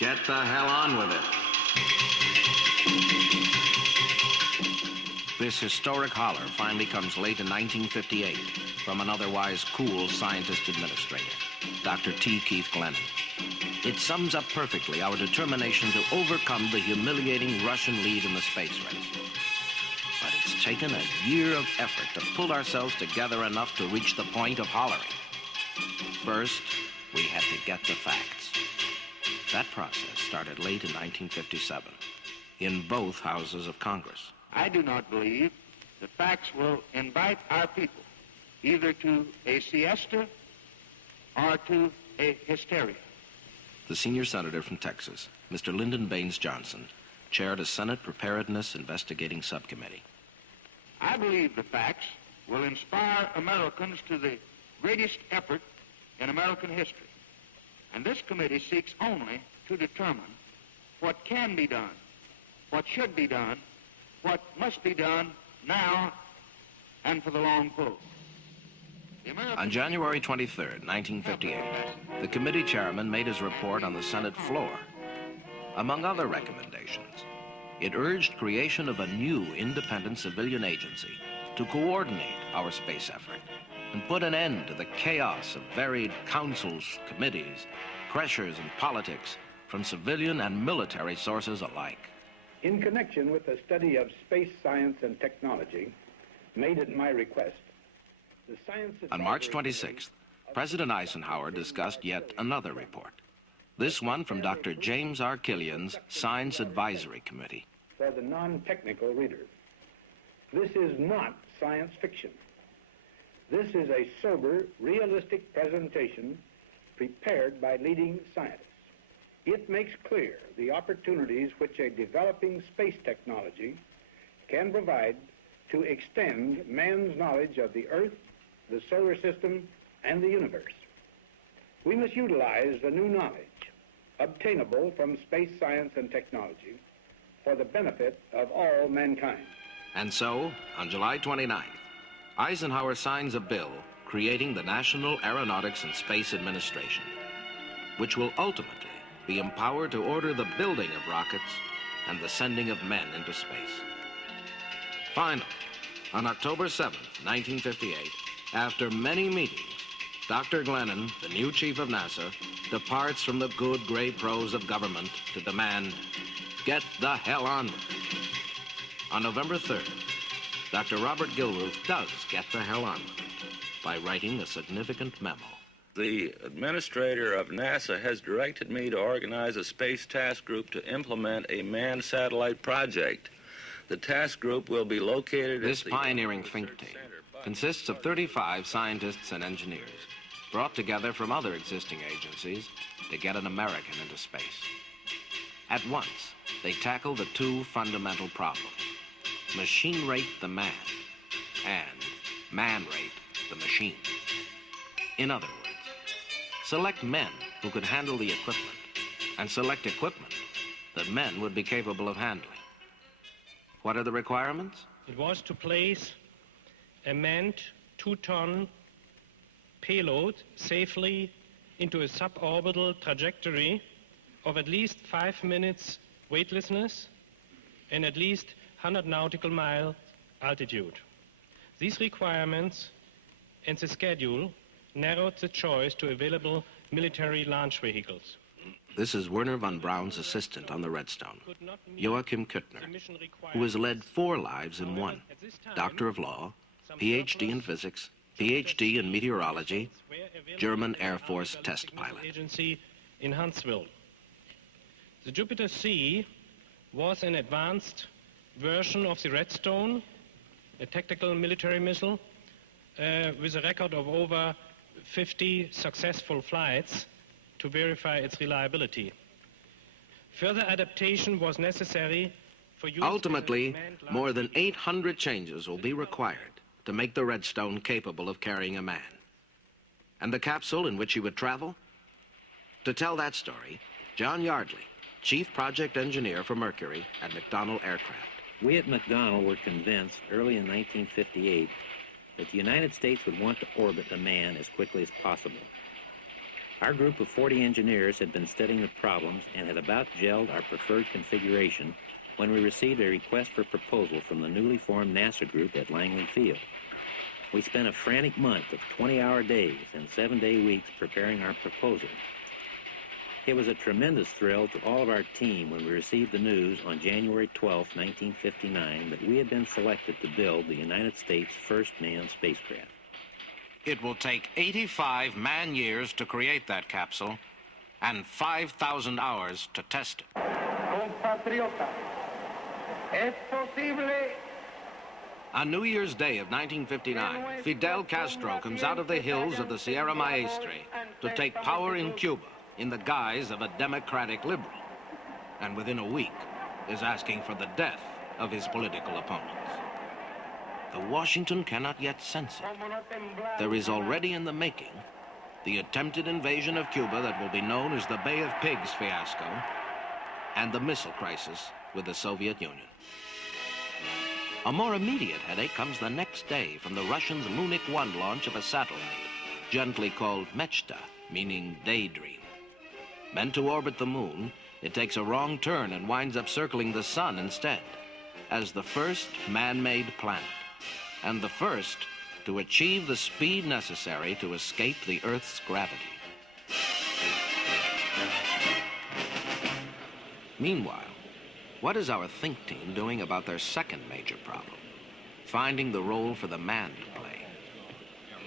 Get the hell on with it. This historic holler finally comes late in 1958 from an otherwise cool scientist administrator, Dr. T. Keith Glennon. It sums up perfectly our determination to overcome the humiliating Russian lead in the space race. But it's taken a year of effort to pull ourselves together enough to reach the point of hollering. First, we had to get the facts. That process started late in 1957 in both houses of Congress. I do not believe the facts will invite our people either to a siesta or to a hysteria. The senior senator from Texas, Mr. Lyndon Baines Johnson, chaired a Senate Preparedness Investigating Subcommittee. I believe the facts will inspire Americans to the greatest effort in American history. And this committee seeks only to determine what can be done, what should be done, what must be done now and for the long pull. On January 23, 1958, the committee chairman made his report on the Senate floor. Among other recommendations, it urged creation of a new independent civilian agency to coordinate our space effort and put an end to the chaos of varied councils, committees, pressures, and politics from civilian and military sources alike. In connection with the study of space science and technology, made at my request, the science... On March 26th, President Eisenhower discussed yet another report. This one from Dr. James R. Killian's Science Advisory Committee. For the non-technical reader, this is not science fiction. This is a sober, realistic presentation prepared by leading scientists. It makes clear the opportunities which a developing space technology can provide to extend man's knowledge of the Earth, the solar system, and the universe. We must utilize the new knowledge obtainable from space science and technology for the benefit of all mankind. And so, on July 29th, Eisenhower signs a bill creating the National Aeronautics and Space Administration, which will ultimately be empowered to order the building of rockets and the sending of men into space. Finally, on October 7th, 1958, after many meetings, Dr. Glennon, the new chief of NASA, departs from the good gray prose of government to demand, get the hell on with it. On November 3rd, Dr. Robert Gilruth does get the hell on with it by writing a significant memo. The administrator of NASA has directed me to organize a space task group to implement a manned satellite project. The task group will be located This at the pioneering think tank consists of 35 scientists and engineers brought together from other existing agencies to get an American into space. At once, they tackle the two fundamental problems: machine rate the man and man rate the machine. In other words, select men who could handle the equipment and select equipment that men would be capable of handling. What are the requirements? It was to place a manned 2-ton payload safely into a suborbital trajectory of at least 5 minutes weightlessness and at least 100 nautical mile altitude. These requirements and the schedule narrowed the choice to available military launch vehicles. This is Werner von Braun's assistant on the Redstone, Joachim Kuttner, who has led 4 lives in one: Doctor of Law, PhD in Physics, PhD in Meteorology, German Air Force test pilot. Agency in Huntsville. The Jupiter C was an advanced version of the Redstone, a tactical military missile with a record of over 50 successful flights to verify its reliability. Further adaptation was necessary for use. Ultimately, more than 800 changes will be required to make the Redstone capable of carrying a man. And the capsule in which he would travel? To tell that story, John Yardley, Chief Project Engineer for Mercury at McDonnell Aircraft. We at McDonnell were convinced early in 1958 that the United States would want to orbit a man as quickly as possible. Our group of 40 engineers had been studying the problems and had about gelled our preferred configuration when we received a request for proposal from the newly formed NASA group at Langley Field. We spent a frantic month of 20-hour days and 7-day weeks preparing our proposal. It was a tremendous thrill to all of our team when we received the news on January 12, 1959, that we had been selected to build the United States' first manned spacecraft. It will take 85 man-years to create that capsule and 5,000 hours to test it. Compatriota, es posible. On New Year's Day of 1959, Fidel Castro comes out of the hills of the Sierra Maestre to take power in Cuba in the guise of a democratic liberal, and within a week is asking for the death of his political opponents. Though Washington cannot yet sense it, there is already in the making the attempted invasion of Cuba that will be known as the Bay of Pigs fiasco and the missile crisis with the Soviet Union. A more immediate headache comes the next day from the Russians' Lunik 1 launch of a satellite, gently called Mechta, meaning daydream. Meant to orbit the moon, it takes a wrong turn and winds up circling the sun instead, as the first man-made planet, and the first to achieve the speed necessary to escape the Earth's gravity. Meanwhile, what is our think team doing about their second major problem? Finding the role for the man to play.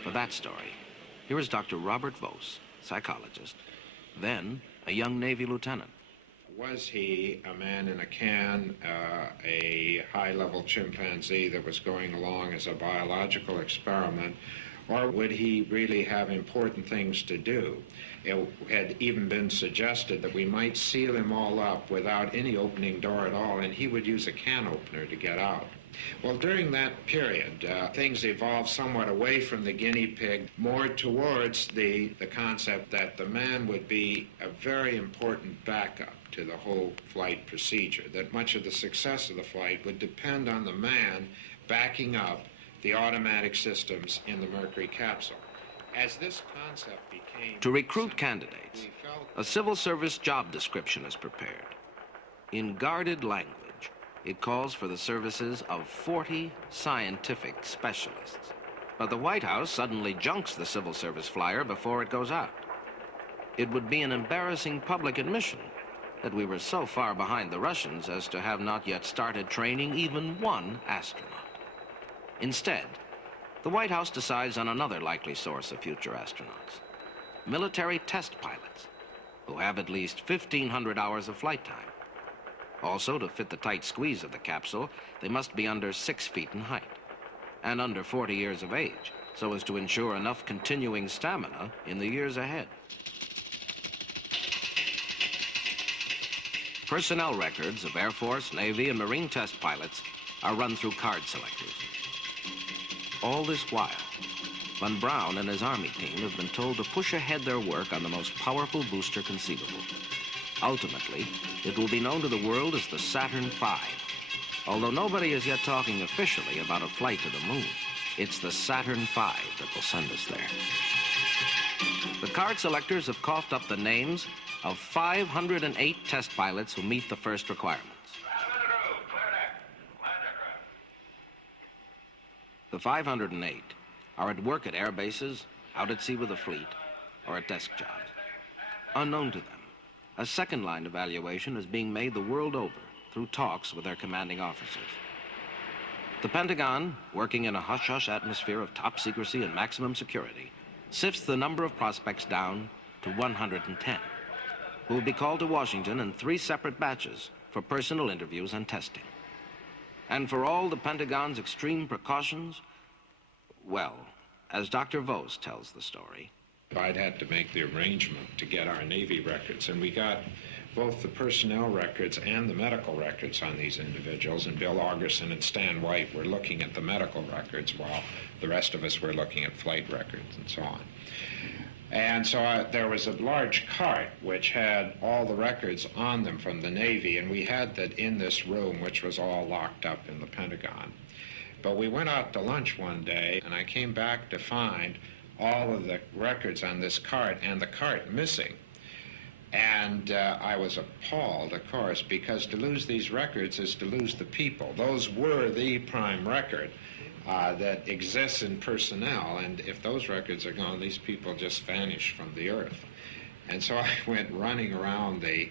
For that story, here is Dr. Robert Vos, psychologist, then a young Navy lieutenant. Was he a man in a can, a high-level chimpanzee that was going along as a biological experiment, or would he really have important things to do? It had even been suggested that we might seal him all up without any opening door at all, and he would use a can opener to get out. Well, during that period, things evolved somewhat away from the guinea pig, more towards the concept that the man would be a very important backup to the whole flight procedure, that much of the success of the flight would depend on the man backing up the automatic systems in the Mercury capsule. As this concept became... To recruit candidates, a civil service job description is prepared. In guarded language, it calls for the services of 40 scientific specialists. But the White House suddenly junks the civil service flyer before it goes out. It would be an embarrassing public admission that we were so far behind the Russians as to have not yet started training even one astronaut. Instead, the White House decides on another likely source of future astronauts: military test pilots, who have at least 1,500 hours of flight time. Also, to fit the tight squeeze of the capsule, they must be under 6 feet in height and under 40 years of age, so as to ensure enough continuing stamina in the years ahead. Personnel records of Air Force, Navy, and Marine test pilots are run through card selectors. All this while, Von Braun and his Army team have been told to push ahead their work on the most powerful booster conceivable. Ultimately, it will be known to the world as the Saturn V. Although nobody is yet talking officially about a flight to the moon, it's the Saturn V that will send us there. The card selectors have coughed up the names of 508 test pilots who meet the first requirements. The 508 are at work at air bases, out at sea with the fleet, or at desk jobs. Unknown to them, a second-line evaluation is being made the world over through talks with their commanding officers. The Pentagon, working in a hush-hush atmosphere of top secrecy and maximum security, sifts the number of prospects down to 110, who will be called to Washington in 3 separate batches for personal interviews and testing. And for all the Pentagon's extreme precautions, well, as Dr. Vos tells the story, I'd had to make the arrangement to get our Navy records, and we got both the personnel records and the medical records on these individuals, and Bill Augerson and Stan White were looking at the medical records while the rest of us were looking at flight records and so on. And so there was a large cart which had all the records on them from the Navy, and we had that in this room, which was all locked up in the Pentagon. But we went out to lunch one day, and I came back to find all of the records on this cart and the cart missing. And I was appalled, of course, because to lose these records is to lose the people. Those were the prime record that exists in personnel, and if those records are gone, these people just vanish from the earth. And so I went running around the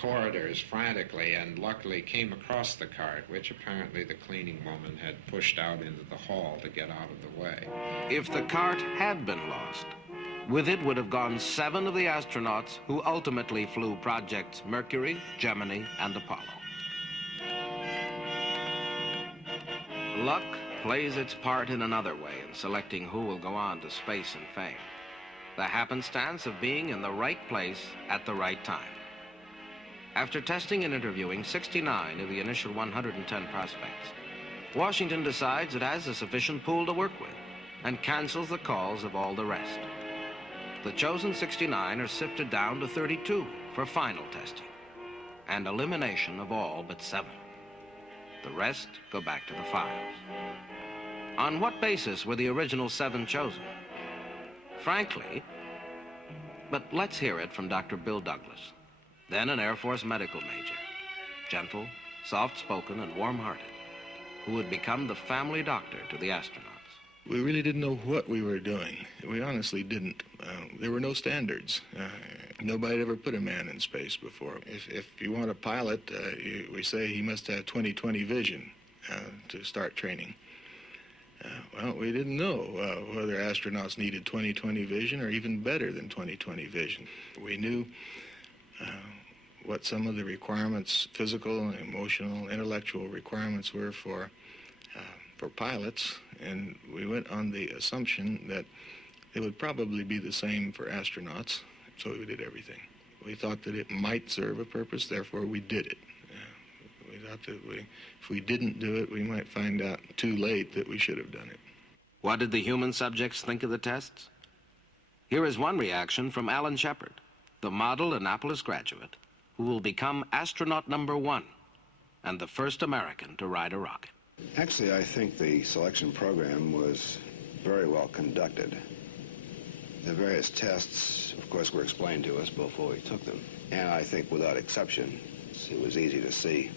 corridors frantically, and luckily came across the cart, which apparently the cleaning woman had pushed out into the hall to get out of the way. If the cart had been lost, with it would have gone 7 of the astronauts who ultimately flew projects Mercury, Gemini, and Apollo. Luck plays its part in another way in selecting who will go on to space and fame. The happenstance of being in the right place at the right time. After testing and interviewing 69 of the initial 110 prospects, Washington decides it has a sufficient pool to work with and cancels the calls of all the rest. The chosen 69 are sifted down to 32 for final testing and elimination of all but 7. The rest go back to the files. On what basis were the original 7 chosen? Frankly, but let's hear it from Dr. Bill Douglas, then an Air Force medical major, gentle, soft-spoken, and warm-hearted, who would become the family doctor to the astronauts. We really didn't know what we were doing. We honestly didn't. There were no standards. Nobody had ever put a man in space before. If you want a pilot, we say he must have 20/20 vision to start training. Well, we didn't know whether astronauts needed 20/20 vision or even better than 20/20 vision. We knew what some of the requirements, physical, emotional, intellectual requirements were for pilots, and we went on the assumption that it would probably be the same for astronauts, so we did everything. We thought that it might serve a purpose, therefore we did it. We thought that if we didn't do it, we might find out too late that we should have done it. What did the human subjects think of the tests? Here is one reaction from Alan Shepard, the model Annapolis graduate, who will become astronaut number 1 and the first American to ride a rocket. Actually, I think the selection program was very well conducted. The various tests, of course, were explained to us before we took them. And I think without exception, it was easy to see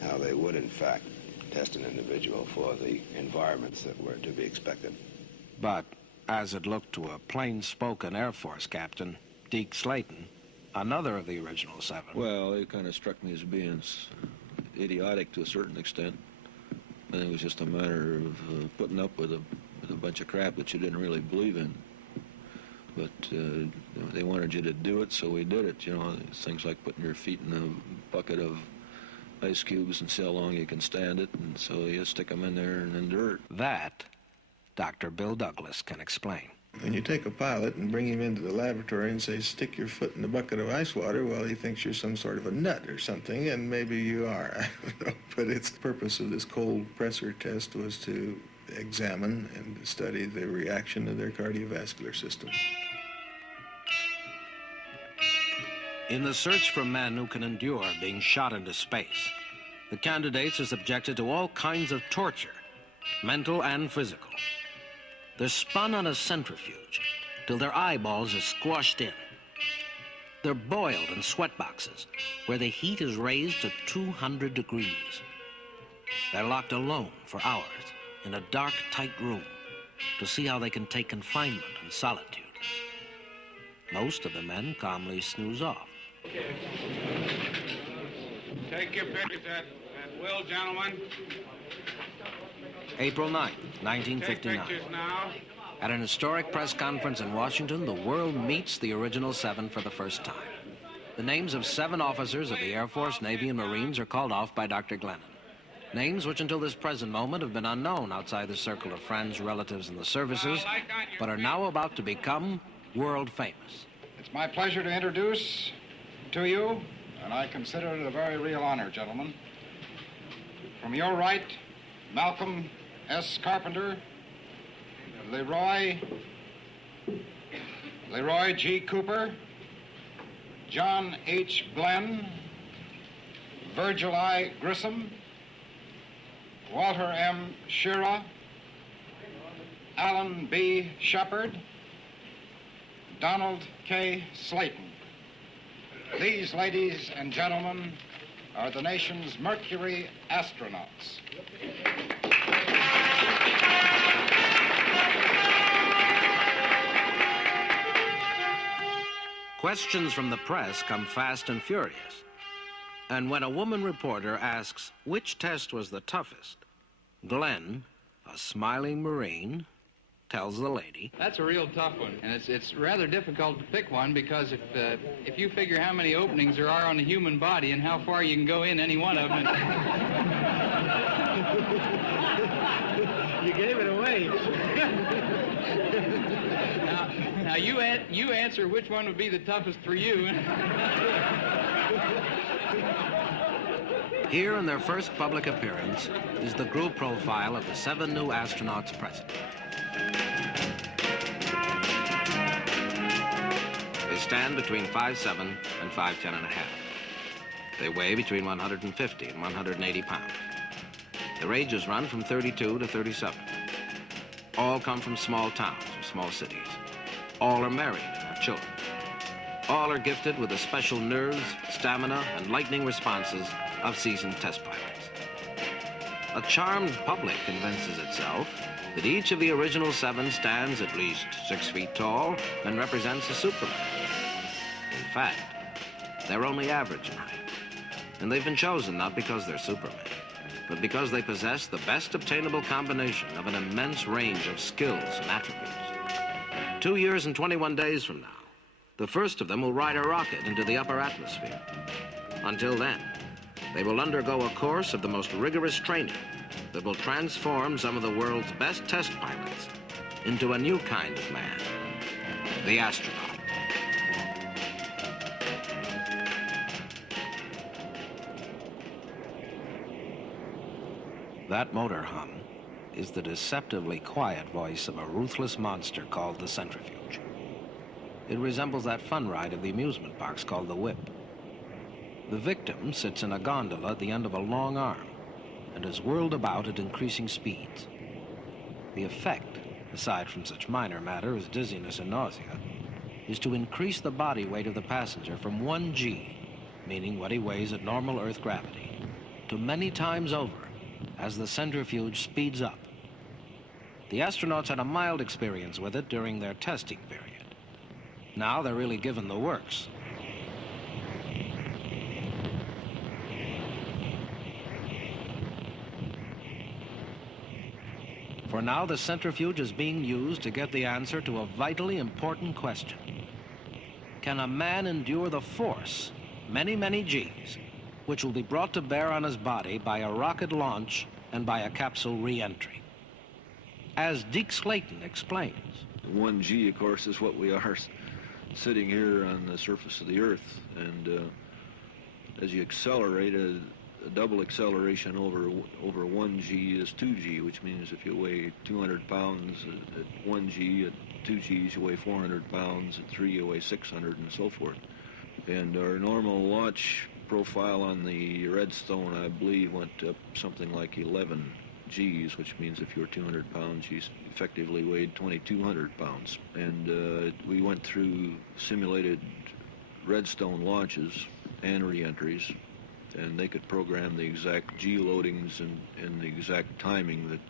how they would, in fact, test an individual for the environments that were to be expected. But as it looked to a plain-spoken Air Force captain, Deke Slayton, another of the original 7. Well, it kind of struck me as being idiotic to a certain extent. And it was just a matter of putting up with a bunch of crap that you didn't really believe in. But they wanted you to do it, so we did it. You know, things like putting your feet in a bucket of ice cubes and see how long you can stand it, and so you stick them in there and endure it. That, Dr. Bill Douglas can explain. When you take a pilot and bring him into the laboratory and say, stick your foot in a bucket of ice water, well, he thinks you're some sort of a nut or something, and maybe you are. I don't know. But the purpose of this cold pressor test was to examine and study the reaction of their cardiovascular system. In the search for men who can endure being shot into space, the candidates are subjected to all kinds of torture, mental and physical. They're spun on a centrifuge till their eyeballs are squashed in. They're boiled in sweat boxes where the heat is raised to 200 degrees. They're locked alone for hours in a dark, tight room to see how they can take confinement and solitude. Most of the men calmly snooze off. Take your pictures at will, gentlemen. April 9, Take 1959. pictures now. At an historic press conference in Washington, the world meets the original 7 for the first time. The names of 7 officers of the Air Force, Navy, and Marines are called off by Dr. Glennon. Names which until this present moment have been unknown outside the circle of friends, relatives, and the services, but are now about to become world famous. It's my pleasure to introduce to you, and I consider it a very real honor, gentlemen. From your right, Malcolm S. Carpenter, Leroy G. Cooper, John H. Glenn, Virgil I. Grissom, Walter M. Schirra, Alan B. Shepard, Donald K. Slayton. These, ladies and gentlemen, are the nation's Mercury astronauts. Questions from the press come fast and furious. And when a woman reporter asks which test was the toughest, Glenn, a smiling Marine, tells the lady, "That's a real tough one, and it's rather difficult to pick one because if you figure how many openings there are on the human body and how far you can go in any one of them." You gave it away. Now you answer which one would be the toughest for you. Here in their first public appearance is the group profile of the 7 new astronauts present. They stand between 5'7" and 5'10" and a half. They weigh between 150 and 180 pounds. Their ages run from 32 to 37. All come from small towns or small cities. All are married and have children. All are gifted with the special nerves, stamina, and lightning responses of seasoned test pilots. A charmed public convinces itself that each of the original 7 stands at least 6 feet tall and represents a Superman. In fact, they're only average in height. And they've been chosen not because they're Supermen, but because they possess the best obtainable combination of an immense range of skills and attributes. 2 years and 21 days from now, the first of them will ride a rocket into the upper atmosphere. Until then, they will undergo a course of the most rigorous training that will transform some of the world's best test pilots into a new kind of man, the astronaut. That motor hum is the deceptively quiet voice of a ruthless monster called the centrifuge. It resembles that fun ride of the amusement parks called the whip. The victim sits in a gondola at the end of a long arm and is whirled about at increasing speeds. The effect, aside from such minor matter as dizziness and nausea, is to increase the body weight of the passenger from 1 G, meaning what he weighs at normal Earth gravity, to many times over as the centrifuge speeds up. The astronauts had a mild experience with it during their testing period. Now they're really given the works. For now, the centrifuge is being used to get the answer to a vitally important question. Can a man endure the force, many, many Gs, which will be brought to bear on his body by a rocket launch and by a capsule re-entry? As Deke Slayton explains. 1 G, of course, is what we are sitting here on the surface of the Earth. And as you accelerate, a double acceleration over 1 G is 2 G, which means if you weigh 200 pounds at 1 G, at 2 Gs you weigh 400 pounds, at 3 you weigh 600, and so forth. And our normal launch profile on the Redstone, I believe, went up something like 11 Gs, which means if you were 200 pounds, you effectively weighed 2,200 pounds. And we went through simulated Redstone launches and re-entries, and they could program the exact G loadings and the exact timing that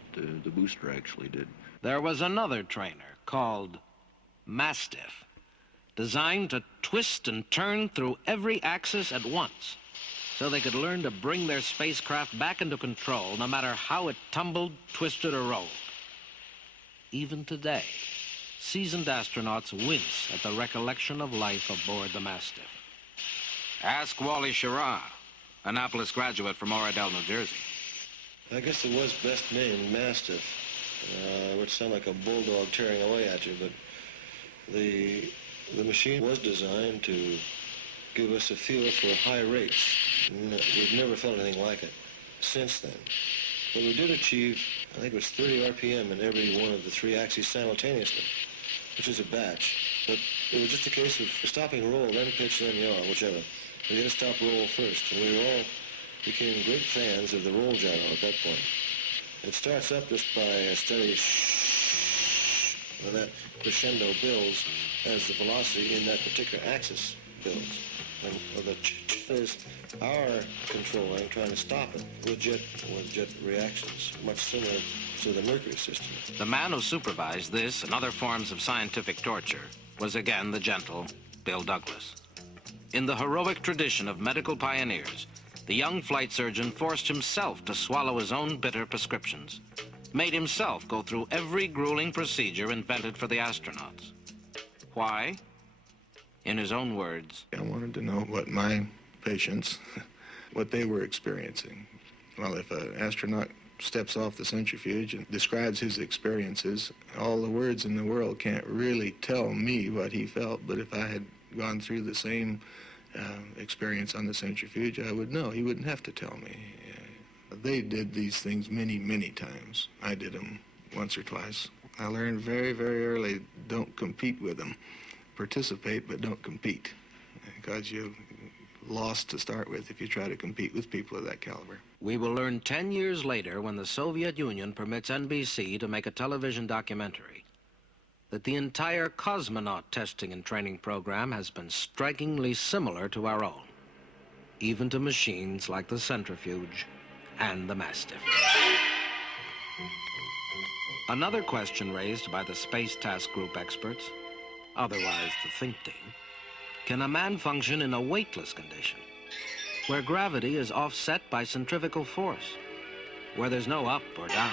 the booster actually did. There was another trainer called Mastiff, designed to twist and turn through every axis at once, so they could learn to bring their spacecraft back into control no matter how it tumbled, twisted, or rolled. Even today, seasoned astronauts wince at the recollection of life aboard the Mastiff. Ask Wally Schirra, Annapolis graduate from Oradell, New Jersey. I guess it was best named Mastiff, which sounded like a bulldog tearing away at you, but the machine was designed to give us a feel for high rates. We've never felt anything like it since then. But we did achieve, I think it was 30 RPM in every one of the 3 axes simultaneously, which is a batch. But it was just a case of stopping roll, then pitch, then yaw, whichever. We had to stop roll first, and we all became great fans of the roll gyro at that point. It starts up just by a steady shh, And that crescendo builds as the velocity in that particular axis builds. And the is our controlling, trying to stop it with jet reactions, much similar to the Mercury system. The man who supervised this and other forms of scientific torture was again the gentle Bill Douglas. In the heroic tradition of medical pioneers, the young flight surgeon forced himself to swallow his own bitter prescriptions, made himself go through every grueling procedure invented for the astronauts. Why? In his own words, I wanted to know what my patients, what they were experiencing. Well, if an astronaut steps off the centrifuge and describes his experiences, all the words in the world can't really tell me what he felt, but if I had gone through the same experience on the centrifuge, I would know. He wouldn't have to tell me. They did these things many, many times. I did them once or twice. I learned very, very early, don't compete with them. Participate, but don't compete, because you're lost to start with if you try to compete with people of that caliber. We will learn 10 years later, when the Soviet Union permits NBC to make a television documentary, that the entire cosmonaut testing and training program has been strikingly similar to our own, even to machines like the centrifuge and the Mastiff. Another question raised by the Space Task Group experts, otherwise the think team, can a man function in a weightless condition, where gravity is offset by centrifugal force, where there's no up or down?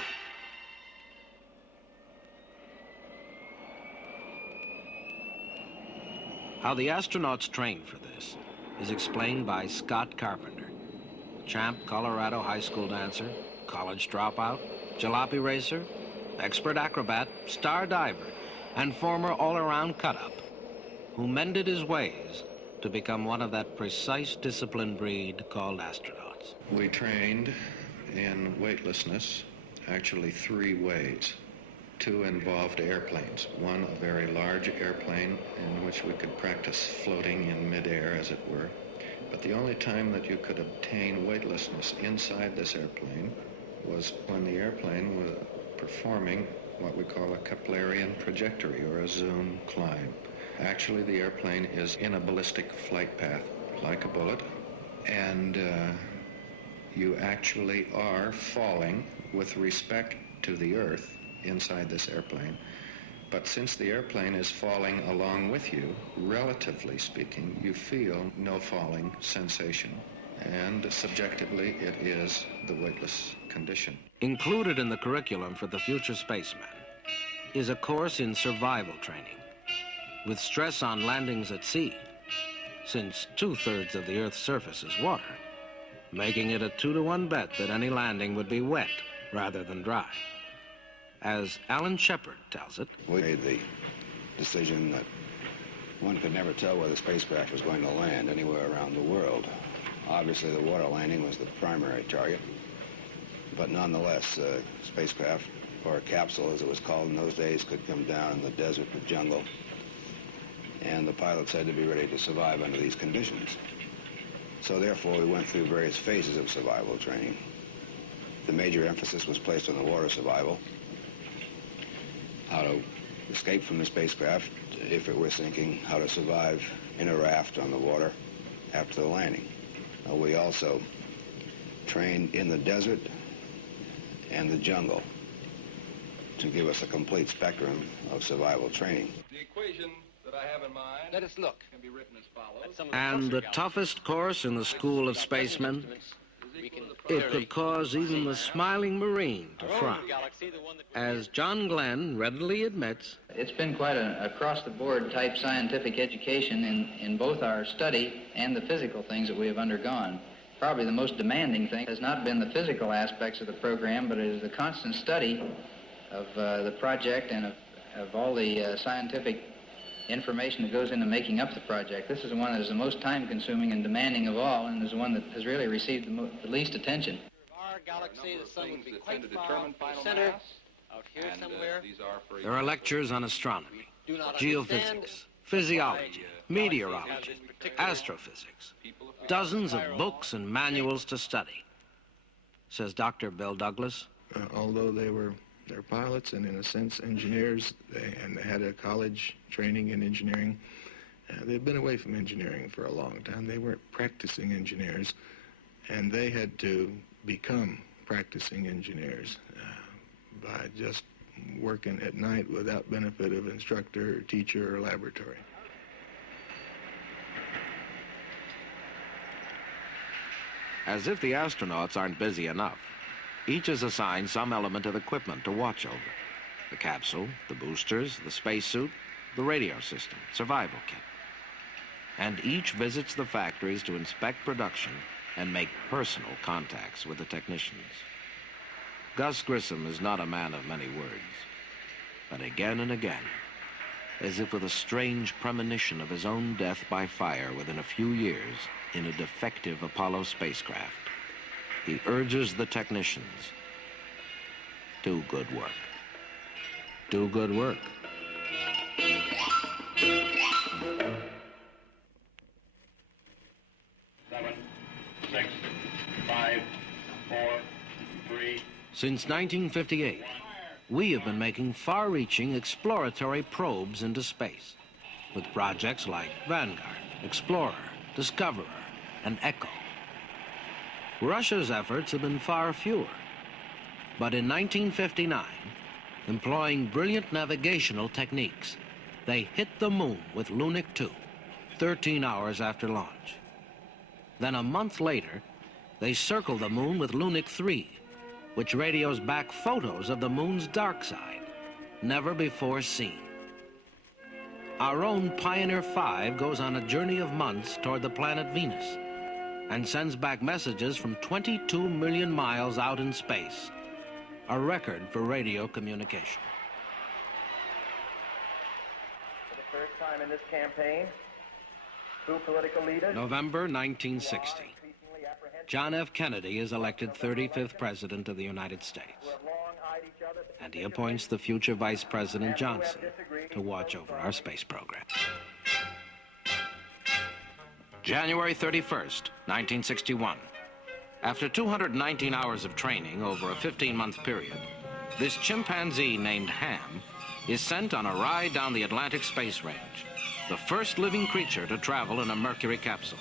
How the astronauts trained for this is explained by Scott Carpenter, champ Colorado high school dancer, college dropout, jalopy racer, expert acrobat, star diver, and former all-around cut-up, who mended his ways to become one of that precise disciplined breed called astronauts. We trained in weightlessness actually 3 ways. 2 involved airplanes. One, a very large airplane in which we could practice floating in midair, as it were. But the only time that you could obtain weightlessness inside this airplane was when the airplane was performing what we call a Keplerian trajectory, or a zoom climb. Actually, the airplane is in a ballistic flight path, like a bullet, and you actually are falling with respect to the Earth inside this airplane. But since the airplane is falling along with you, relatively speaking, you feel no falling sensation. And subjectively, it is the weightless condition. Included in the curriculum for the future spacemen is a course in survival training, with stress on landings at sea, since 2/3 of the Earth's surface is water, making it a 2-to-1 bet that any landing would be wet rather than dry. As Alan Shepard tells it, we made the decision that one could never tell where the spacecraft was going to land anywhere around the world. Obviously, the water landing was the primary target, but nonetheless, spacecraft, or a capsule as it was called in those days, could come down in the desert or jungle, and the pilots had to be ready to survive under these conditions. So therefore, we went through various phases of survival training. The major emphasis was placed on the water survival, how to escape from the spacecraft if it were sinking, how to survive in a raft on the water after the landing. We also trained in the desert and the jungle to give us a complete spectrum of survival training. The equation that I have in mind, let us look, can be written as follows. and the toughest course in the School of Spacemen, it could cause even the smiling Marine to frown. As John Glenn readily admits, it's been quite an across-the-board type scientific education in both our study and the physical things that we have undergone. Probably the most demanding thing has not been the physical aspects of the program, but it is the constant study of the project and of all the scientific information that goes into making up the project. This is the one that is the most time-consuming and demanding of all, and is the one that has really received the least attention. Our galaxy, the sun would be quite far from the center, out here somewhere. there are lectures on astronomy, geophysics, physiology, meteorology, astrophysics, dozens of books and manuals to study, says Dr. Bill Douglas. Although they were They're pilots and, in a sense, engineers, and they had a college training in engineering. They've been away from engineering for a long time. They weren't practicing engineers, and they had to become practicing engineers by just working at night without benefit of instructor or teacher or laboratory. As if the astronauts aren't busy enough, each is assigned some element of equipment to watch over. The capsule, the boosters, the spacesuit, the radio system, survival kit. And each visits the factories to inspect production and make personal contacts with the technicians. Gus Grissom is not a man of many words, but again and again, as if with a strange premonition of his own death by fire within a few years in a defective Apollo spacecraft, he urges the technicians, do good work. Do good work. 7, 6, 5, 4, 3. Since 1958, we have been making far-reaching exploratory probes into space with projects like Vanguard, Explorer, Discoverer, and Echo. Russia's efforts have been far fewer, but in 1959, employing brilliant navigational techniques, they hit the moon with Lunik 2, 13 hours after launch. Then a month later, they circled the moon with Lunik 3, which radios back photos of the moon's dark side, never before seen. Our own Pioneer 5 goes on a journey of months toward the planet Venus and sends back messages from 22 million miles out in space, a record for radio communication. For the first time in this campaign, two political leaders. November 1960. John F. Kennedy is elected 35th President of the United States, and he appoints the future Vice President Johnson to watch over our space program. January 31st, 1961. After 219 hours of training over a 15-month period, this chimpanzee named Ham is sent on a ride down the Atlantic Space Range, the first living creature to travel in a Mercury capsule.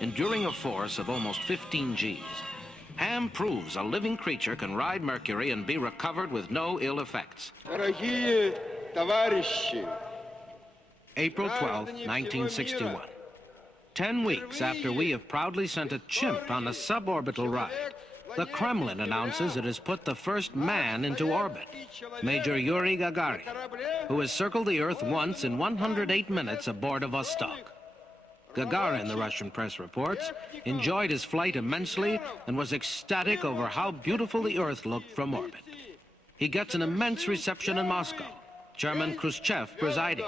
Enduring a force of almost 15 Gs, Ham proves a living creature can ride Mercury and be recovered with no ill effects. April 12, 1961. 10 weeks after we have proudly sent a chimp on a suborbital ride, the Kremlin announces it has put the first man into orbit, Major Yuri Gagarin, who has circled the Earth once in 108 minutes aboard a Vostok. Gagarin, the Russian press reports, enjoyed his flight immensely and was ecstatic over how beautiful the Earth looked from orbit. He gets an immense reception in Moscow, Chairman Khrushchev presiding.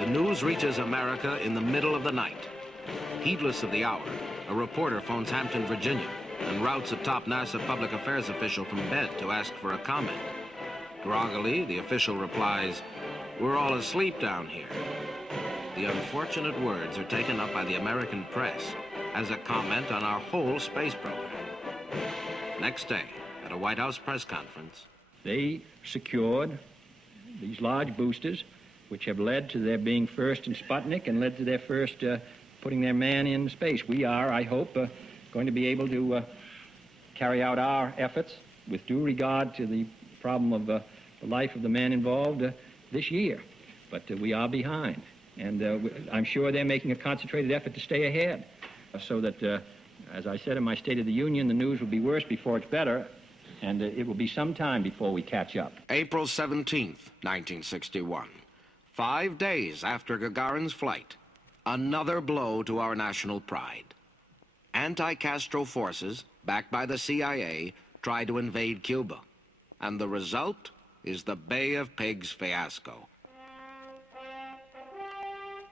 The news reaches America in the middle of the night. Heedless of the hour, a reporter phones Hampton, Virginia, and routs a top NASA public affairs official from bed to ask for a comment. Groggily, the official replies, "We're all asleep down here." The unfortunate words are taken up by the American press as a comment on our whole space program. Next day, at a White House press conference, they secured these large boosters, which have led to their being first in Sputnik and led to their first putting their man in space. We are, I hope, going to be able to carry out our efforts with due regard to the problem of the life of the man involved this year. But we are behind, and I'm sure they're making a concentrated effort to stay ahead so that, as I said in my State of the Union, the news will be worse before it's better, and it will be some time before we catch up. April 17th, 1961. 5 days after Gagarin's flight, another blow to our national pride. Anti-Castro forces, backed by the CIA, tried to invade Cuba. And the result is the Bay of Pigs fiasco.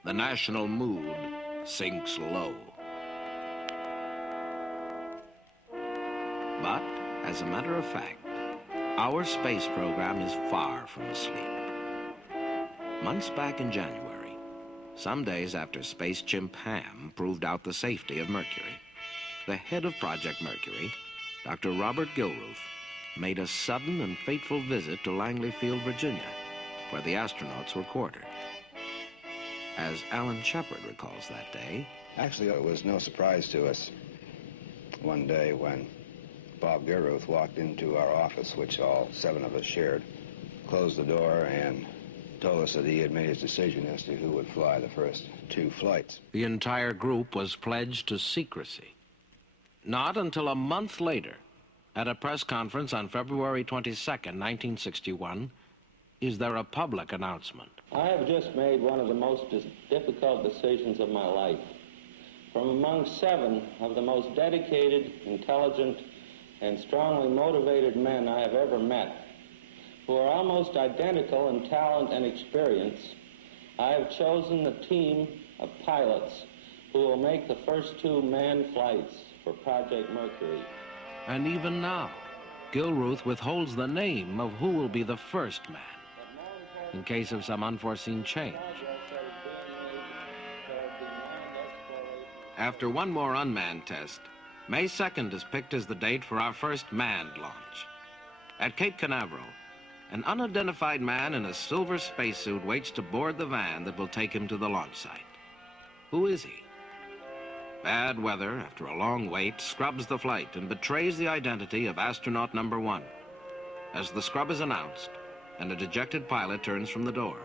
The national mood sinks low. But, as a matter of fact, our space program is far from asleep. Months back in January, some days after space chimp Ham proved out the safety of Mercury, the head of Project Mercury, Dr. Robert Gilruth, made a sudden and fateful visit to Langley Field, Virginia, where the astronauts were quartered. As Alan Shepard recalls that day, actually, it was no surprise to us one day when Bob Gilruth walked into our office, which all 7 of us shared, closed the door, and told us that he had made his decision as to who would fly the first 2 flights. the entire group was pledged to secrecy. Not until a month later, at a press conference on February 22nd, 1961, is there a public announcement. I have just made one of the most difficult decisions of my life. From among 7 of the most dedicated, intelligent, and strongly motivated men I have ever met, who are almost identical in talent and experience, I have chosen a team of pilots who will make the first 2 manned flights for Project Mercury. And even now, Gilruth withholds the name of who will be the first man, in case of some unforeseen change. After one more unmanned test, May 2nd is picked as the date for our first manned launch. At Cape Canaveral, an unidentified man in a silver spacesuit waits to board the van that will take him to the launch site. Who is he? Bad weather, after a long wait, scrubs the flight and betrays the identity of astronaut number 1. As the scrub is announced, and a dejected pilot turns from the door,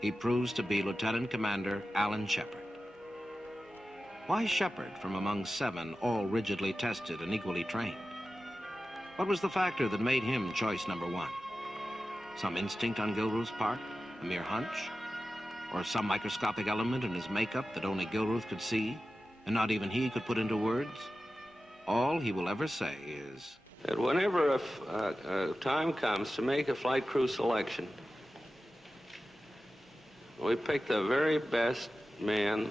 he proves to be Lieutenant Commander Alan Shepard. Why Shepard from among 7, all rigidly tested and equally trained? What was the factor that made him choice number 1? Some instinct on Gilruth's part? A mere hunch? Or some microscopic element in his makeup that only Gilruth could see, and not even he could put into words? All he will ever say is That whenever a time comes to make a flight crew selection, we pick the very best man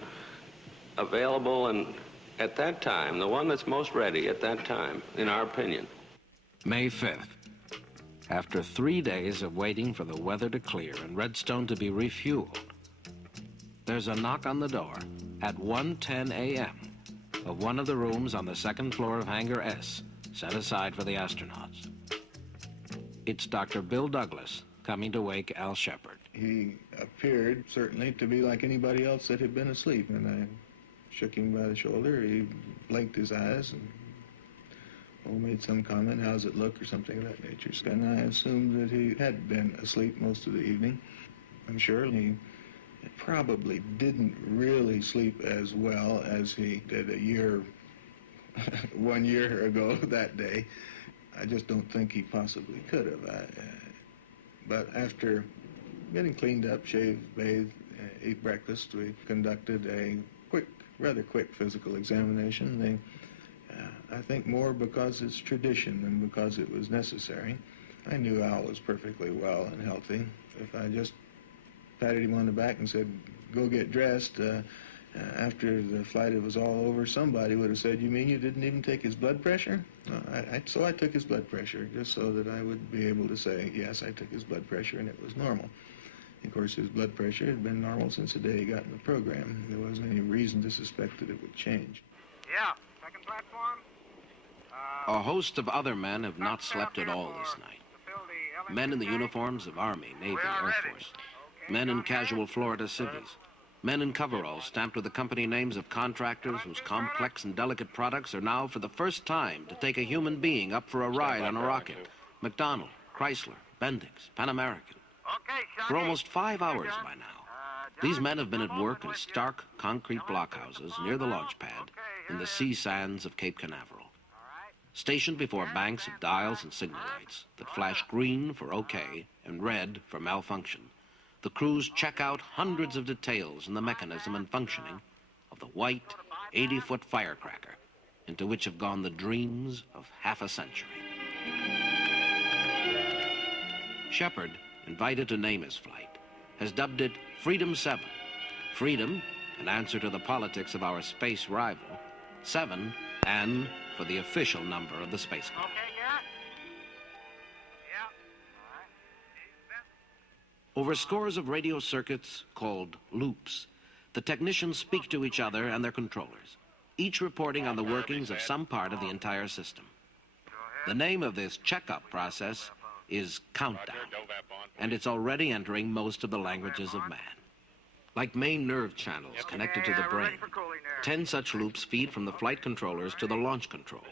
available and at that time, the one that's most ready at that time, in our opinion. May 5th. After 3 days of waiting for the weather to clear and Redstone to be refueled, there's a knock on the door at 1:10 a.m. of one of the rooms on the 2nd floor of Hangar S, set aside for the astronauts. It's Dr. Bill Douglas coming to wake Al Shepard. He appeared, certainly, to be like anybody else that had been asleep, and I shook him by the shoulder. He blinked his eyes and made some comment, how's it look, or something of that nature. And I assumed that he had been asleep most of the evening. I'm sure he probably didn't really sleep as well as he did 1 year ago that day. I just don't think he possibly could have. But after getting cleaned up, shaved, bathed, ate breakfast, we conducted a rather quick physical examination. I think more because it's tradition than because it was necessary. I knew Al was perfectly well and healthy. If I just patted him on the back and said, go get dressed, after the flight was all over, somebody would have said, you mean you didn't even take his blood pressure? So I took his blood pressure, just so that I would be able to say, yes, I took his blood pressure and it was normal. Of course, his blood pressure had been normal since the day he got in the program. There wasn't any reason to suspect that it would change. Yeah, second platform. A host of other men have not slept at all this night. Men in the uniforms of Army, Navy, Air Force. Men in casual Florida civvies. Men in coveralls stamped with the company names of contractors whose complex and delicate products are now, for the first time, to take a human being up for a ride on a rocket. McDonnell, Chrysler, Bendix, Pan American. For almost 5 hours by now, these men have been at work in stark concrete blockhouses near the launch pad in the sea sands of Cape Canaveral. Stationed before banks of dials and signal lights that flash green for OK and red for malfunction, the crews check out hundreds of details in the mechanism and functioning of the white 80-foot firecracker into which have gone the dreams of half a century. Shepard, invited to name his flight, has dubbed it Freedom 7. Freedom, an answer to the politics of our space rival. 7, and for the official number of the spacecraft. Over scores of radio circuits called loops, the technicians speak to each other and their controllers. each reporting on the workings of some part of the entire system. The name of this checkup process is countdown, and it's already entering most of the languages of man. Like main nerve channels connected to the brain, 10 such loops feed from the flight controllers to the launch control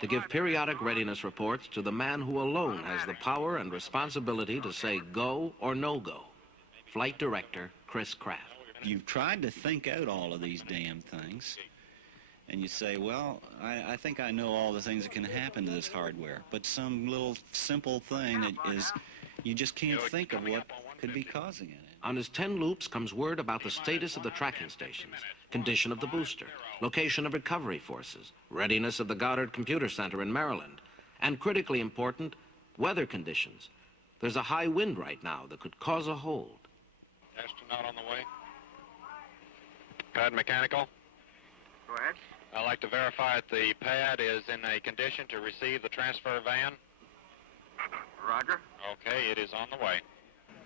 to give periodic readiness reports to the man who alone has the power and responsibility to say go or no go, Flight Director Chris Kraft. You've tried to think out all of these damn things, and you say, well, I think I know all the things that can happen to this hardware, but some little simple thing that is, you just can't think of what could be causing it. On his 10 loops comes word about the status of the tracking stations, condition of the booster, location of recovery forces, readiness of the Goddard Computer Center in Maryland, and critically important, weather conditions. There's a high wind right now that could cause a hold. Astronaut on the way. Pad mechanical. Go ahead. I'd like to verify that the pad is in a condition to receive the transfer van. Roger. Okay, it is on the way.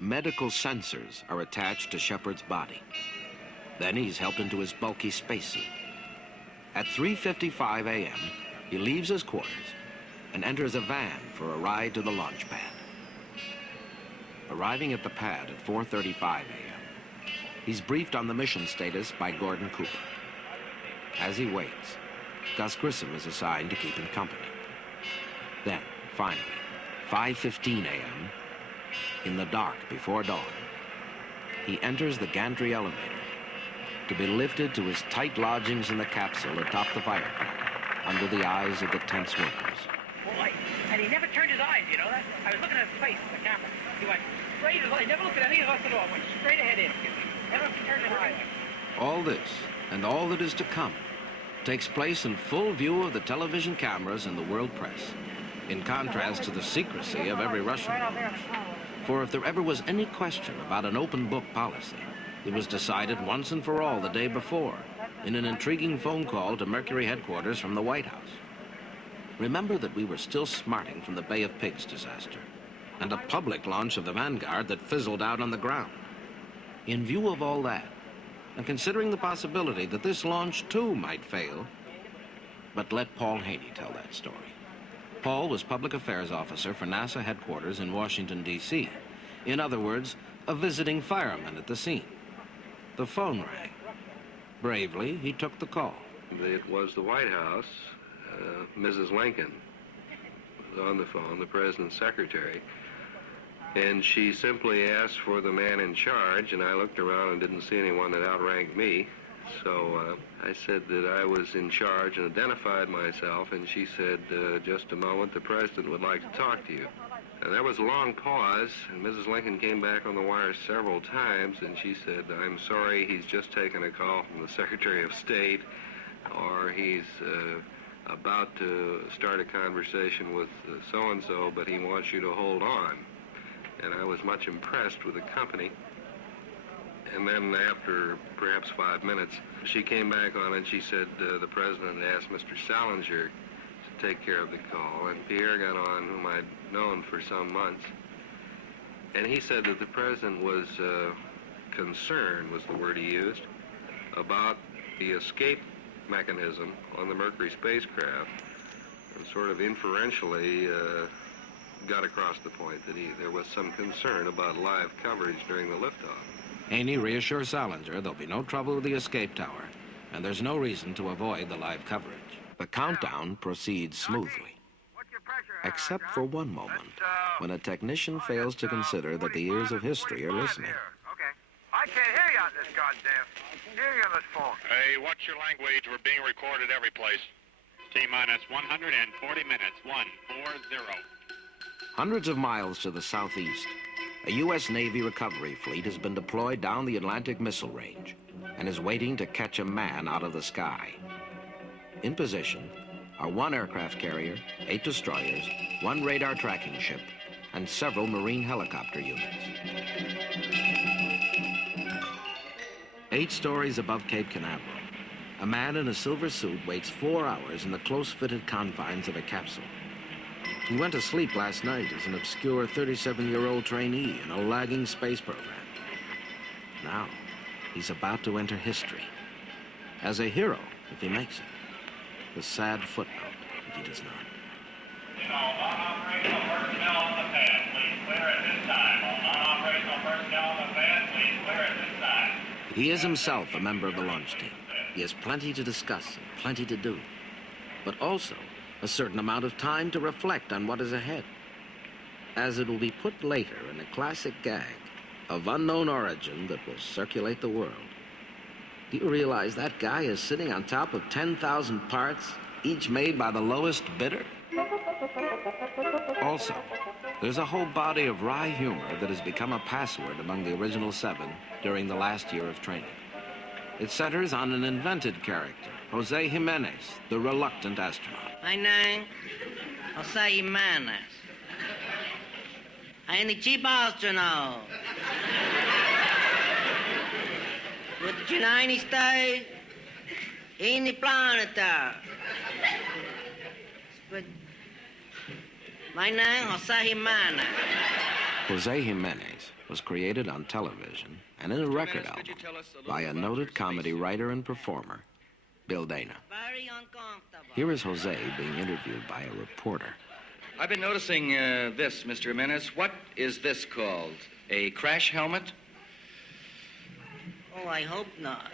Medical sensors are attached to Shepard's body. Then he's helped into his bulky spacesuit. At 3:55 a.m., he leaves his quarters and enters a van for a ride to the launch pad. Arriving at the pad at 4:35 a.m., he's briefed on the mission status by Gordon Cooper. As he waits, Gus Grissom is assigned to keep him company. Then, finally, 5:15 a.m., in the dark before dawn, he enters the gantry elevator to be lifted to his tight lodgings in the capsule atop the firecracker under the eyes of the tense workers. Boy, and he never turned his eyes, you know. I was looking at his face in the camera. He went straight as well. He never looked at any of us at all. Went straight ahead in. Never turned his eyes. All this, and all that is to come, takes place in full view of the television cameras and the world press, in contrast to the secrecy of every Russian launch. For if there ever was any question about an open book policy, it was decided once and for all the day before in an intriguing phone call to Mercury headquarters from the White House. Remember that we were still smarting from the Bay of Pigs disaster and a public launch of the Vanguard that fizzled out on the ground. In view of all that, and considering the possibility that this launch too might fail, but let Paul Haney tell that story. Paul was public affairs officer for NASA headquarters in Washington, D.C. In other words, a visiting fireman at the scene. The phone rang. Bravely, he took the call. It was the White House. Mrs. Lincoln was on the phone, the president's secretary, and she simply asked for the man in charge, and I looked around and didn't see anyone that outranked me. So I said that I was in charge and identified myself, and she said, just a moment, the president would like to talk to you. And there was a long pause, and Mrs. Lincoln came back on the wire several times, and she said, I'm sorry, he's just taken a call from the Secretary of State, or he's about to start a conversation with so-and-so, but he wants you to hold on. And I was much impressed with the company. And then after perhaps 5 minutes, she came back on and she said the president asked Mr. Salinger to take care of the call. And Pierre got on, whom I'd known for some months. And he said that the president was concerned, was the word he used, about the escape mechanism on the Mercury spacecraft, and sort of inferentially got across the point that there was some concern about live coverage during the liftoff. Haney reassures Salinger there'll be no trouble with the escape tower, and there's no reason to avoid the live coverage. The countdown proceeds smoothly, except for one moment, when a technician fails to consider that the ears of history are listening. I can't hear you on this goddamn. Hear you on this phone. Hey, what's your language? We're being recorded every place. T-minus 140 minutes. 140. Hundreds of miles to the southeast, a U.S. Navy recovery fleet has been deployed down the Atlantic Missile Range and is waiting to catch a man out of the sky. In position are 1 aircraft carrier, 8 destroyers, 1 radar tracking ship, and several Marine helicopter units. 8 stories above Cape Canaveral, a man in a silver suit waits 4 hours in the close-fitted confines of a capsule. He went to sleep last night as an obscure 37-year-old trainee in a lagging space program. Now, he's about to enter history as a hero if he makes it. the sad footnote if he does not. Non-operational personnel on the pad, please clear at this time. All non-operational personnel on the pad, please clear at this time. He is himself a member of the launch team. He has plenty to discuss and plenty to do, but also a certain amount of time to reflect on what is ahead. As it will be put later in a classic gag of unknown origin that will circulate the world. Do you realize that guy is sitting on top of 10,000 parts, each made by the lowest bidder? Also, there's a whole body of wry humor that has become a password among the original 7 during the last year of training. It centers on an invented character, Jose Jimenez, the reluctant astronaut. My name, Jose Jimenez. I am the chief astronaut with the United States in the planet. But my name, Jose Jimenez. Jose Jimenez was created on television and in a record album by a noted comedy writer and performer, Bill Dana. Very uncomfortable. Here is Jose being interviewed by a reporter. I've been noticing this, Mr. Jimenez. What is this called? A crash helmet? Oh, I hope not.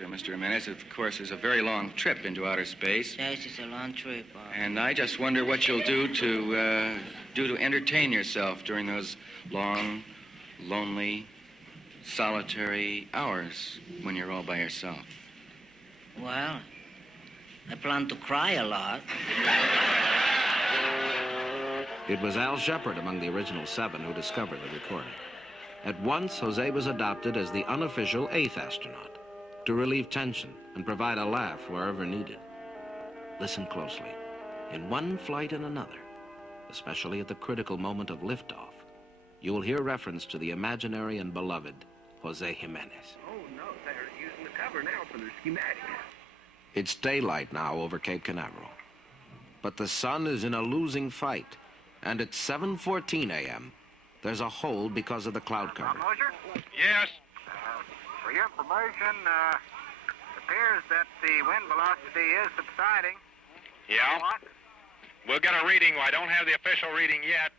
Mr. Jimenez, of course, is a very long trip into outer space. Yes, it's a long trip. And I just wonder what you'll do to entertain yourself during those long, lonely, solitary hours when you're all by yourself. Well, I plan to cry a lot. It was Al Shepard among the original 7 who discovered the recording. At once, Jose was adopted as the unofficial 8th astronaut to relieve tension and provide a laugh wherever needed. Listen closely. In one flight and another, especially at the critical moment of liftoff, you will hear reference to the imaginary and beloved Jose Jimenez. Oh, no, they're using the cover now for their schematic. It's daylight now over Cape Canaveral, but the sun is in a losing fight, and at 7:14 a.m., there's a hole because of the cloud cover. Mosher? Yes. For your information, it appears that the wind velocity is subsiding. Yeah. Somewhat. We'll get a reading. I don't have the official reading yet,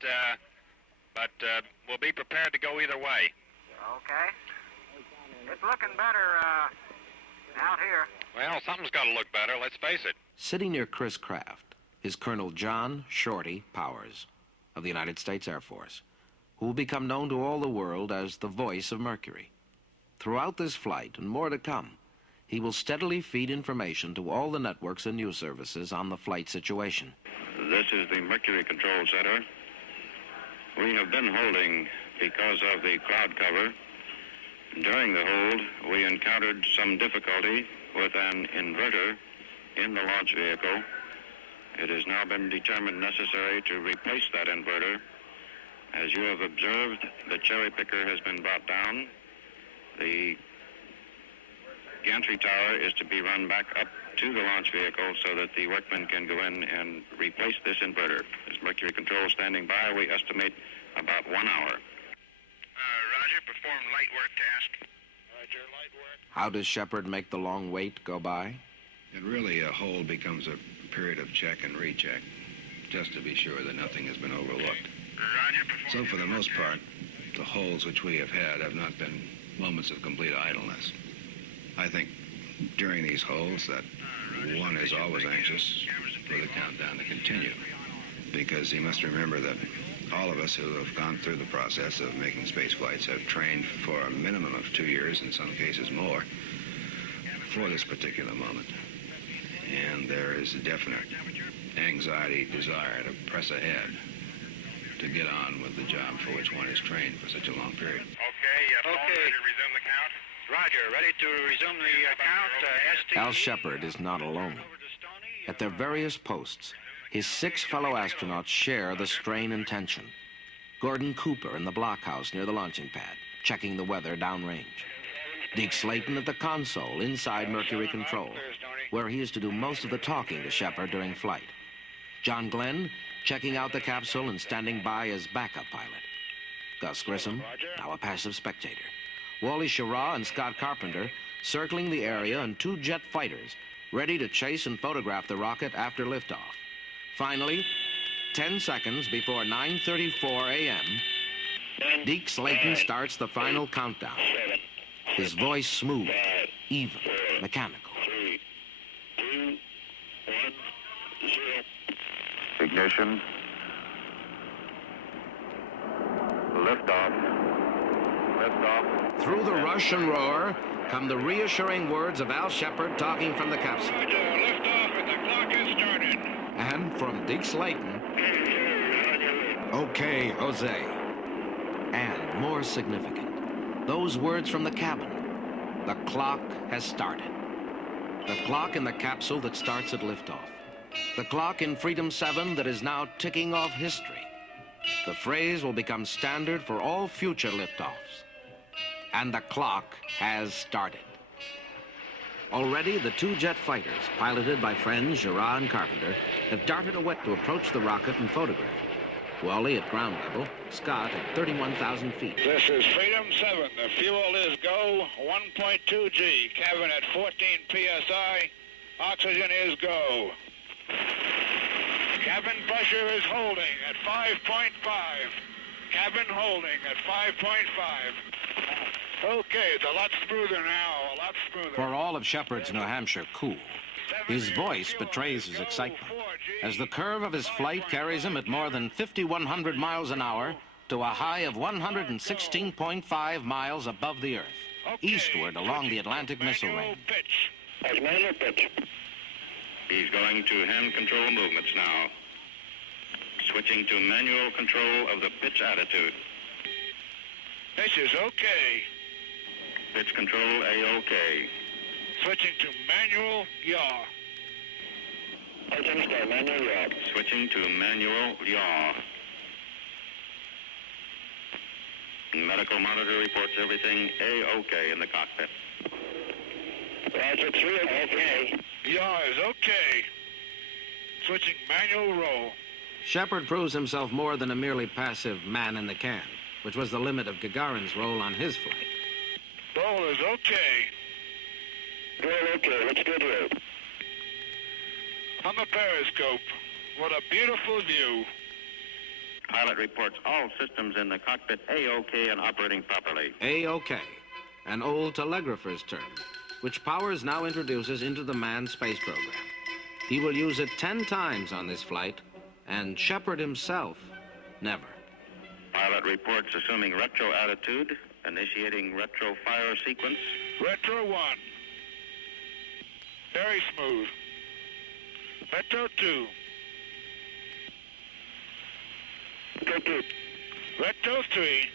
but we'll be prepared to go either way. Okay. It's looking better out here. Well, something's got to look better, let's face it. Sitting near Chris Kraft is Colonel John Shorty Powers of the United States Air Force, who will become known to all the world as the voice of Mercury. Throughout this flight, and more to come, he will steadily feed information to all the networks and news services on the flight situation. This is the Mercury Control Center. We have been holding because of the cloud cover. During the hold, we encountered some difficulty with an inverter in the launch vehicle. It has now been determined necessary to replace that inverter. As you have observed, the cherry picker has been brought down. The gantry tower is to be run back up to the launch vehicle so that the workmen can go in and replace this inverter. As Mercury Control standing by, we estimate about 1 hour. Roger, perform light work task. Roger, light work. How does Shepard make the long wait go by? It really, a hold becomes a period of check and recheck, just to be sure that nothing has been overlooked. So for the most part, the holds which we have had have not been moments of complete idleness. I think during these holds that one is always anxious for the countdown to continue, because you must remember that all of us who have gone through the process of making space flights have trained for a minimum of 2 years, in some cases more, for this particular moment. And there is a definite anxiety, desire to press ahead, to get on with the job for which one is trained for such a long period. Okay, ready to resume the count? Roger, ready to resume the count, Al Shepard is not alone. At their various posts, his 6 fellow astronauts share the strain and tension. Gordon Cooper in the blockhouse near the launching pad, checking the weather downrange. Deke Slayton at the console inside Mercury Control, where he is to do most of the talking to Shepard during flight. John Glenn checking out the capsule and standing by as backup pilot. Gus Grissom, now a passive spectator. Wally Schirra and Scott Carpenter circling the area, and 2 jet fighters ready to chase and photograph the rocket after liftoff. Finally, 10 seconds before 9:34 a.m., Deke Slayton starts the final countdown. His voice smooth, even, mechanical. 3, 2, 1, 0. Ignition. Liftoff. Liftoff. Through the rush and roar come the reassuring words of Al Shepard talking from the capsule. Roger, liftoff and the clock has started. And from Deke Slayton, okay, Jose. And more significant, those words from the cabin. The clock has started. The clock in the capsule that starts at liftoff. The clock in Freedom 7 that is now ticking off history. The phrase will become standard for all future liftoffs. And the clock has started. Already, the 2 jet fighters, piloted by friends Schirra and Carpenter, have darted away to approach the rocket and photograph it. Wally at ground level, Scott at 31,000 feet. This is Freedom 7. The fuel is go, 1.2 G. Cabin at 14 PSI. Oxygen is go. Cabin pressure is holding at 5.5. Cabin holding at 5.5. Okay, it's a lot smoother now, a lot smoother. For all of Shepard's New Hampshire cool, his voice betrays his excitement as the curve of his flight carries him at more than 5,100 miles an hour to a high of 116.5 miles above the Earth, eastward along the Atlantic missile range. Manual pitch. He's going to hand control movements now. Switching to manual control of the pitch attitude. Pitch is okay. Pitch control A-OK. Switching to manual yaw. Manual yaw. Switching to manual yaw. Medical monitor reports everything A-OK in the cockpit. Roger, 3 OK. Yaw is okay. Switching manual roll. Shepard proves himself more than a merely passive man in the can, which was the limit of Gagarin's role on his flight. Roll is okay. Roll okay, let's go to it. On the periscope, what a beautiful view. Pilot reports all systems in the cockpit A-OK and operating properly. A-OK, an old telegrapher's term, which Powers now introduces into the manned space program. He will use it 10 times on this flight, and Shepard himself, never. Pilot reports assuming retro attitude, initiating retro fire sequence. Retro 1. Very smooth. Retro 2. Retro 3.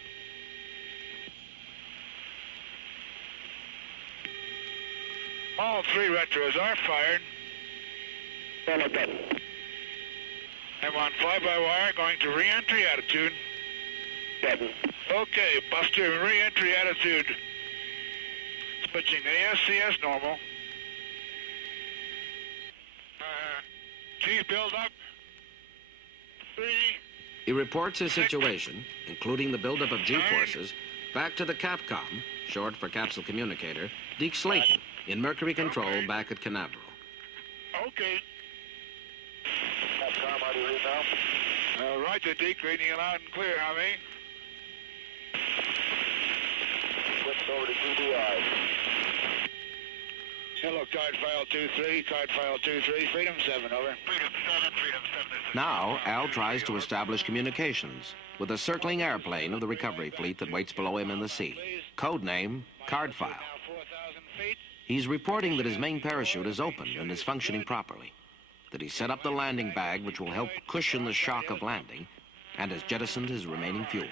All 3 retros are fired. M1 fly-by-wire going to re-entry attitude. Okay, Buster, re-entry attitude. Switching ASCS normal. G build up. 3. He reports his situation, including the buildup of G-forces, back to the Capcom, short for Capsule Communicator, Deke Slayton, in Mercury Control back at Canaveral. Okay. Roger, Deke, reading you loud and clear, Javi. Switch over to GDI. Hello, card file 23, card file 23, Freedom 7, over. Freedom 7, Freedom 7. Now, Al tries to establish communications with a circling airplane of the recovery fleet that waits below him in the sea. Code name, card file. He's reporting that his main parachute is open and is functioning properly, that he set up the landing bag which will help cushion the shock of landing, and has jettisoned his remaining fuel.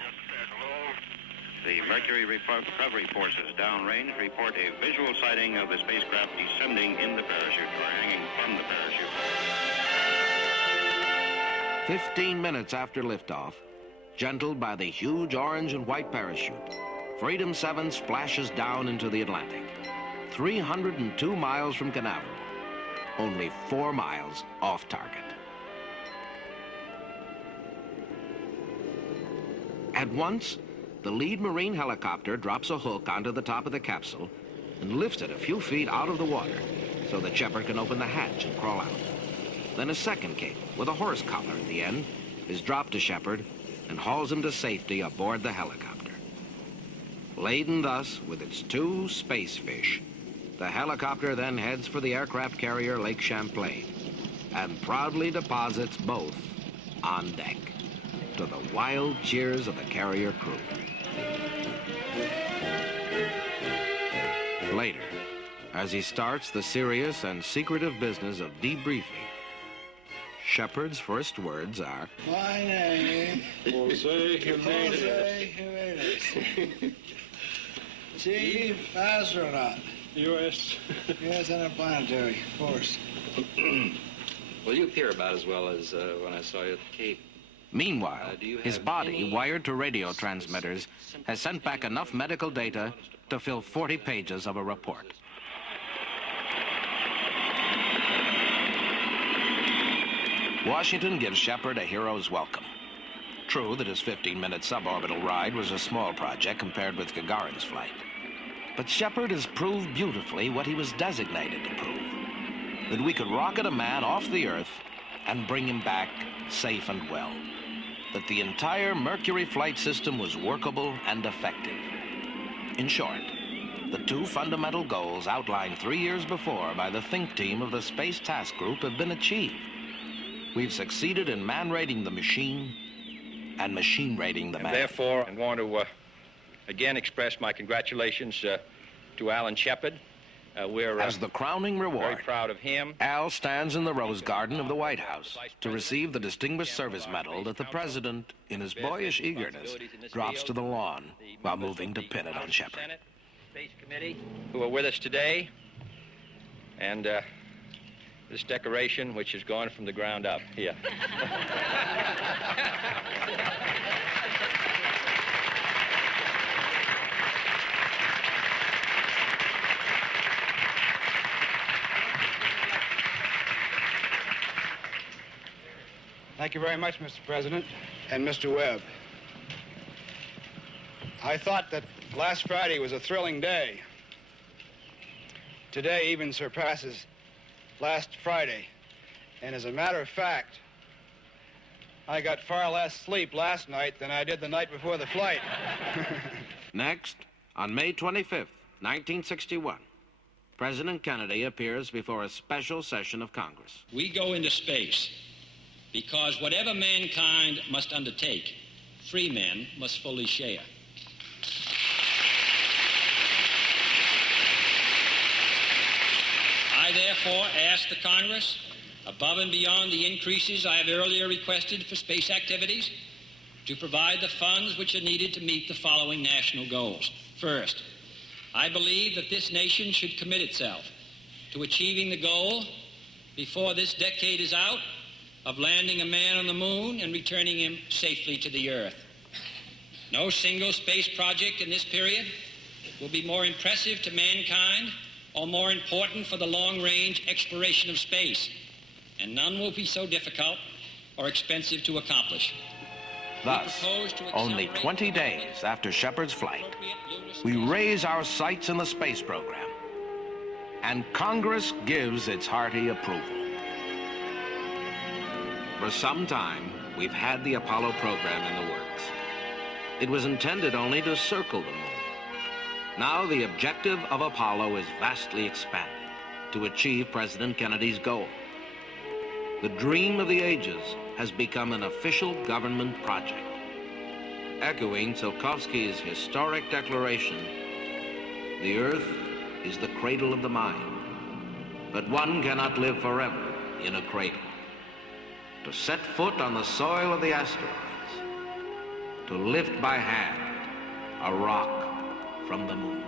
The Mercury recovery forces downrange report a visual sighting of the spacecraft descending in the parachute or hanging from the parachute. 15 minutes after liftoff, gentled by the huge orange and white parachute, Freedom 7 splashes down into the Atlantic, 302 miles from Canaveral, only 4 miles off target. At once, the lead Marine helicopter drops a hook onto the top of the capsule and lifts it a few feet out of the water so that Shepard can open the hatch and crawl out. Then a second cable with a horse collar at the end is dropped to Shepard and hauls him to safety aboard the helicopter. Laden thus with its 2 space fish, the helicopter then heads for the aircraft carrier Lake Champlain and proudly deposits both on deck to the wild cheers of the carrier crew. Later, as he starts the serious and secretive business of debriefing, Shepard's first words are, "My name, Jose Jimenez. Jose Jimenez. Chief astronaut, U.S. U.S. Interplanetary Force." Well, you appear about as well as when I saw you at the Cape. Meanwhile, his body, wired to radio transmitters, has sent back enough medical data to fill 40 pages of a report. Washington gives Shepard a hero's welcome. True that his 15-minute suborbital ride was a small project compared with Gagarin's flight. But Shepard has proved beautifully what he was designated to prove, that we could rocket a man off the Earth and bring him back safe and well, that the entire Mercury flight system was workable and effective. In short, the 2 fundamental goals outlined 3 years before by the think team of the Space Task Group have been achieved. We've succeeded in man-rating the machine and machine-rating the man. Therefore, I want to again express my congratulations to Alan Shepard. We're as the crowning reward, very proud of him. Al stands in the Rose Garden of the White House to receive the Distinguished Service Medal that the President, in his boyish eagerness, drops to the lawn while moving to pin it on Shepard. Space Committee, who are with us today, and this decoration, which has gone from the ground up here. Thank you very much, Mr. President and Mr. Webb. I thought that last Friday was a thrilling day. Today even surpasses last Friday. And as a matter of fact, I got far less sleep last night than I did the night before the flight. Next, on May 25th, 1961, President Kennedy appears before a special session of Congress. We go into space because whatever mankind must undertake, free men must fully share. I therefore ask the Congress, above and beyond the increases I have earlier requested for space activities, to provide the funds which are needed to meet the following national goals. First, I believe that this nation should commit itself to achieving the goal, before this decade is out, of landing a man on the moon and returning him safely to the Earth. No single space project in this period will be more impressive to mankind or more important for the long-range exploration of space, and none will be so difficult or expensive to accomplish. Thus, only 20 days after Shepard's flight, we raise our sights in the space program, and Congress gives its hearty approval. For some time, we've had the Apollo program in the works. It was intended only to circle the moon. Now the objective of Apollo is vastly expanded to achieve President Kennedy's goal. The dream of the ages has become an official government project. Echoing Tsiolkovsky's historic declaration, the Earth is the cradle of the mind, but one cannot live forever in a cradle. To set foot on the soil of the asteroids, to lift by hand a rock from the moon.